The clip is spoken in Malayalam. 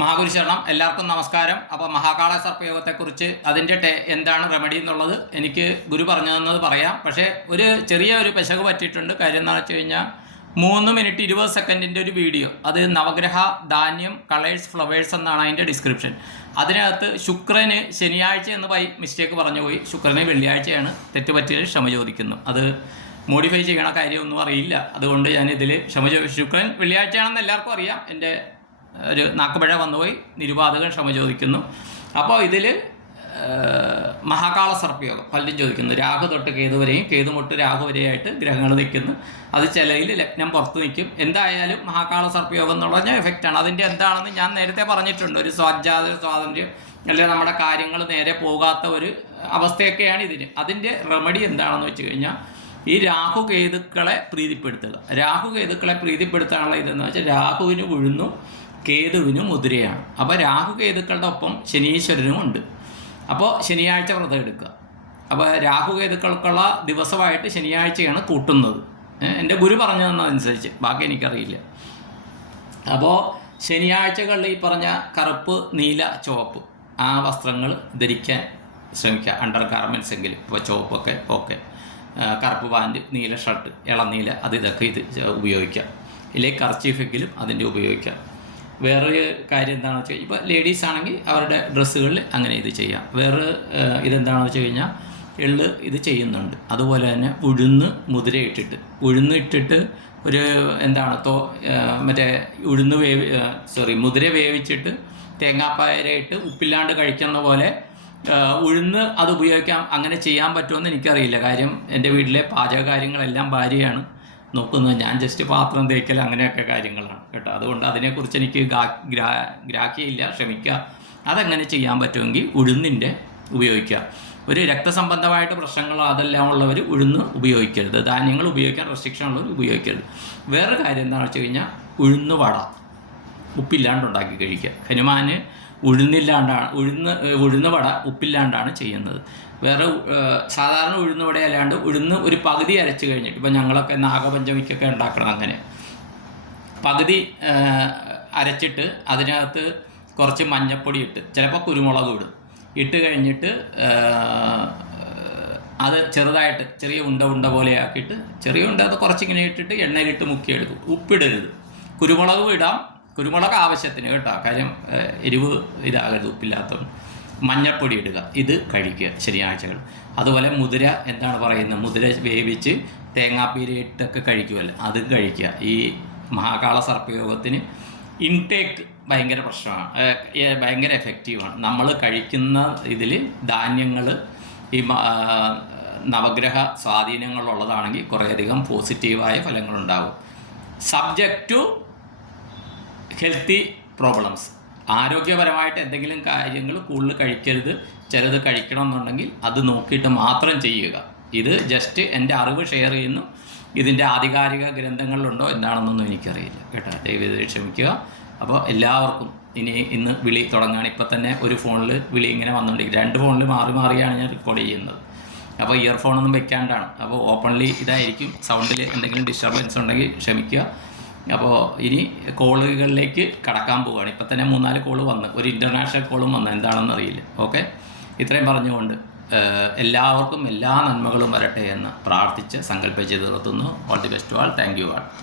മഹാഗുരുശരണം എല്ലാവർക്കും നമസ്കാരം. അപ്പോൾ മഹാകാള സർപ്പയോഗത്തെക്കുറിച്ച് അതിൻ്റെ എന്താണ് റെമഡി എന്നുള്ളത് എനിക്ക് ഗുരു പറഞ്ഞു തന്നത് പറയാം. പക്ഷേ ഒരു പെശക് പറ്റിയിട്ടുണ്ട്. കാര്യം എന്താണെന്ന് വെച്ച് കഴിഞ്ഞാൽ 3 മിനിറ്റ് 20 സെക്കൻഡിൻ്റെ ഒരു വീഡിയോ, അത് നവഗ്രഹ ധാന്യം കളേഴ്സ് ഫ്ലവേഴ്സ് എന്നാണ് അതിൻ്റെ ഡിസ്ക്രിപ്ഷൻ. അതിനകത്ത് ശുക്രന് ശനിയാഴ്ച എന്ന് മിസ്റ്റേക്ക് പറഞ്ഞു പോയി. ശുക്രന് വെള്ളിയാഴ്ചയാണ്. തെറ്റ് പറ്റിയത് ക്ഷമ ചോദിക്കുന്നു. അത് മോഡിഫൈ ചെയ്യണ കാര്യമൊന്നും അറിയില്ല. അതുകൊണ്ട് ഞാനിതിൽ ശുക്രൻ വെള്ളിയാഴ്ചയാണെന്ന് എല്ലാവർക്കും അറിയാം. എൻ്റെ ഒരു നാക്കുപിഴ വന്നുപോയി. നിരുപാധകൻ ക്ഷമ ചോദിക്കുന്നു. അപ്പോൾ ഇതിൽ മഹാകാള സർപ്പയോഗം പലരും ചോദിക്കുന്നു. രാഹു തൊട്ട് കേതു വരെയും കേതു തൊട്ട് രാഹു വരെയായിട്ട് ഗ്രഹങ്ങൾ നിൽക്കുന്നു. അത് ചിലയിൽ ലഗ്നം പുറത്ത് നിൽക്കും. എന്തായാലും മഹാകാള സർപ്പയോഗം എന്ന് പറഞ്ഞാൽ എഫക്റ്റാണ്. അതിൻ്റെ എന്താണെന്ന് ഞാൻ നേരത്തെ പറഞ്ഞിട്ടുണ്ട്. ഒരു സ്വാതന്ത്ര്യം അല്ലെങ്കിൽ നമ്മുടെ കാര്യങ്ങൾ നേരെ പോകാത്ത ഒരു അവസ്ഥയൊക്കെയാണ് ഇതിന്. അതിൻ്റെ റെമഡി എന്താണെന്ന് വെച്ച് കഴിഞ്ഞാൽ ഈ രാഹുകേതുക്കളെ പ്രീതിപ്പെടുത്തുക. രാഹുകേതുക്കളെ പ്രീതിപ്പെടുത്താനുള്ള ഇതെന്ന് വെച്ചാൽ രാഹുവിന് ഉഴുന്നും കേതുവിന് മുദ്രയാണ്. അപ്പോൾ രാഹുകേതുക്കളുടെ ഒപ്പം ശനീശ്വരനും ഉണ്ട്. അപ്പോൾ ശനിയാഴ്ച വ്രതം എടുക്കുക. അപ്പോൾ രാഹുകേതുക്കൾക്കുള്ള ദിവസമായിട്ട് ശനിയാഴ്ചയാണ് കൂട്ടുന്നത്. എൻ്റെ ഗുരു പറഞ്ഞു തന്നതനുസരിച്ച്, ബാക്കി എനിക്കറിയില്ല. അപ്പോൾ ശനിയാഴ്ചകളിൽ ഈ പറഞ്ഞ കറുപ്പ്, നീല, ചുവപ്പ് ആ വസ്ത്രങ്ങൾ ധരിക്കാൻ ശ്രമിക്കുക. അണ്ടർ ഗാർമെൻറ്റ്സ് എങ്കിലും. ഇപ്പോൾ ചുവപ്പൊക്കെ ഓക്കെ, കറുപ്പ് പാൻറ്റ്, നീല ഷർട്ട്, ഇളനീല, ഇതൊക്കെ ഉപയോഗിക്കാം. ഇല്ലെങ്കിൽ കർച്ചീഫെങ്കിലും അതിൻ്റെ ഉപയോഗിക്കാം. വേറൊരു കാര്യം എന്താണെന്ന് വെച്ച് കഴിഞ്ഞാൽ ഇപ്പോൾ ലേഡീസ് ആണെങ്കിൽ അവരുടെ ഡ്രസ്സുകളിൽ അങ്ങനെ ഇത് ചെയ്യാം. വേറെ ഇതെന്താണെന്ന് വെച്ച് കഴിഞ്ഞാൽ എള്ള് ഇത് ചെയ്യുന്നുണ്ട്. അതുപോലെ തന്നെ ഉഴുന്ന് ഇട്ടിട്ട് ഒരു മറ്റേ മുതിര വേവിച്ചിട്ട് തേങ്ങാപ്പാരയിട്ട് ഉപ്പില്ലാണ്ട് കഴിക്കുന്ന പോലെ ഉഴുന്ന് അത് ഉപയോഗിക്കാം. അങ്ങനെ ചെയ്യാൻ പറ്റുമെന്ന് എനിക്കറിയില്ല. കാര്യം എൻ്റെ വീട്ടിലെ പാചക കാര്യങ്ങളെല്ലാം ഭാര്യയാണ് നോക്കുന്നത്. ഞാൻ ജസ്റ്റ് പാത്രം തേക്കൽ അങ്ങനെയൊക്കെ കാര്യങ്ങളാണ് കേട്ടോ. അതുകൊണ്ട് അതിനെക്കുറിച്ച് എനിക്ക് ഗ്രാഹ്യമില്ല, ക്ഷമിക്കുക. അതെങ്ങനെ ചെയ്യാൻ പറ്റുമെങ്കിൽ ഉഴുന്നിൻ്റെ ഉപയോഗിക്കുക. ഒരു രക്തസംബന്ധമായിട്ട് പ്രശ്നങ്ങളോ അതെല്ലാം ഉള്ളവർ ഉഴുന്ന് ഉപയോഗിക്കരുത്. ധാന്യങ്ങൾ ഉപയോഗിക്കാൻ റെസ്ട്രിക്ഷൻ ഉള്ളവർ ഉപയോഗിക്കരുത്. വേറൊരു കാര്യം എന്താണെന്ന് വെച്ച് കഴിഞ്ഞാൽ ഉഴുന്ന് വട ഉപ്പില്ലാണ്ട് ഉണ്ടാക്കി കഴിക്കുക. ഹനുമാന് ഉഴുന്ന് വട ഉപ്പില്ലാണ്ടാണ് ചെയ്യുന്നത്. വേറെ സാധാരണ ഉഴുന്ന് വട അല്ലാണ്ട് ഉഴുന്ന് ഒരു പകുതി അരച്ച് കഴിഞ്ഞിട്ട്, ഇപ്പോൾ ഞങ്ങളൊക്കെ നാഗപഞ്ചമിക്കൊക്കെ ഉണ്ടാക്കണം. അങ്ങനെ പകുതി അരച്ചിട്ട് അതിനകത്ത് കുറച്ച് മഞ്ഞൾപ്പൊടി ഇട്ട്, ചിലപ്പോൾ കുരുമുളക് ഇട്ട് കഴിഞ്ഞിട്ട് അത് ചെറുതായിട്ട് ചെറിയ ഉണ്ട പോലെ ആക്കിയിട്ട്, ചെറിയ ഉണ്ട അത് കുറച്ചിങ്ങനെ ഇട്ടിട്ട് എണ്ണയിലിട്ട് മുക്കിയെടുക്കും. ഉപ്പിടരുത്. കുരുമുളക് ഇടാം. കുരുമുളക് ആവശ്യത്തിന് കേട്ടോ. കാര്യം എരിവ് ഇതാകരുത്, ഉപ്പില്ലാത്തതുകൊണ്ട്. മഞ്ഞൾപ്പൊടി ഇടുക. ഇത് കഴിക്കുക ശനിയാഴ്ചകൾ. അതുപോലെ മുതിര മുതിര വേവിച്ച് തേങ്ങാപ്പീരയിട്ടൊക്കെ കഴിക്കുമല്ലോ, അത് കഴിക്കുക. ഈ മഹാകാള സർപ്പയോഗത്തിന് ഇൻടേക്ക് ഭയങ്കര പ്രശ്നമാണ്, ഭയങ്കര എഫക്റ്റീവാണ്. നമ്മൾ കഴിക്കുന്ന ഇതിൽ ധാന്യങ്ങൾ ഈ നവഗ്രഹ സ്വാധീനങ്ങളുള്ളതാണെങ്കിൽ കുറേയധികം പോസിറ്റീവായ ഫലങ്ങളുണ്ടാകും. Subject to healthy problems. ആരോഗ്യപരമായിട്ട് എന്തെങ്കിലും കാര്യങ്ങൾ കൂടുതൽ കഴിക്കരുത്. ചിലത് കഴിക്കണം എന്നുണ്ടെങ്കിൽ അത് നോക്കിയിട്ട് മാത്രം ചെയ്യുക. ഇത് ജസ്റ്റ് എൻ്റെ അറിവ് ഷെയർ ചെയ്യുന്നു. ഇതിൻ്റെ ആധികാരിക ഗ്രന്ഥങ്ങളിലുണ്ടോ എന്താണെന്നൊന്നും എനിക്കറിയില്ല കേട്ടോ. ദയവേത് ക്ഷമിക്കുക. അപ്പോൾ എല്ലാവർക്കും ഇന്ന് വിളി തുടങ്ങുകയാണ്. ഇപ്പം തന്നെ ഒരു ഫോണിൽ വിളി ഇങ്ങനെ വന്നുകൊണ്ടിരിക്കും. 2 ഫോണിൽ മാറിയാണ് ഞാൻ റെക്കോർഡ് ചെയ്യുന്നത്. അപ്പോൾ ഇയർഫോണൊന്നും വെക്കാണ്ടാണ്. അപ്പോൾ ഓപ്പൺലി ഇതായിരിക്കും. സൗണ്ടിൽ എന്തെങ്കിലും ഡിസ്റ്റർബൻസ് ഉണ്ടെങ്കിൽ ക്ഷമിക്കുക. അപ്പോൾ ഇനി കോളുകളിലേക്ക് കടക്കാൻ പോവുകയാണ്. ഇപ്പം തന്നെ 3-4 കോള് വന്ന്, ഒരു ഇൻ്റർനാഷണൽ കോളും വന്ന്, എന്താണെന്ന് അറിയില്ല. ഓക്കെ, ഇത്രയും പറഞ്ഞുകൊണ്ട് എല്ലാവർക്കും എല്ലാ നന്മകളും വരട്ടെ എന്ന് പ്രാർത്ഥിച്ച് സങ്കല്പിച്ച് നിർത്തുന്നു. All the best to all. Thank you all.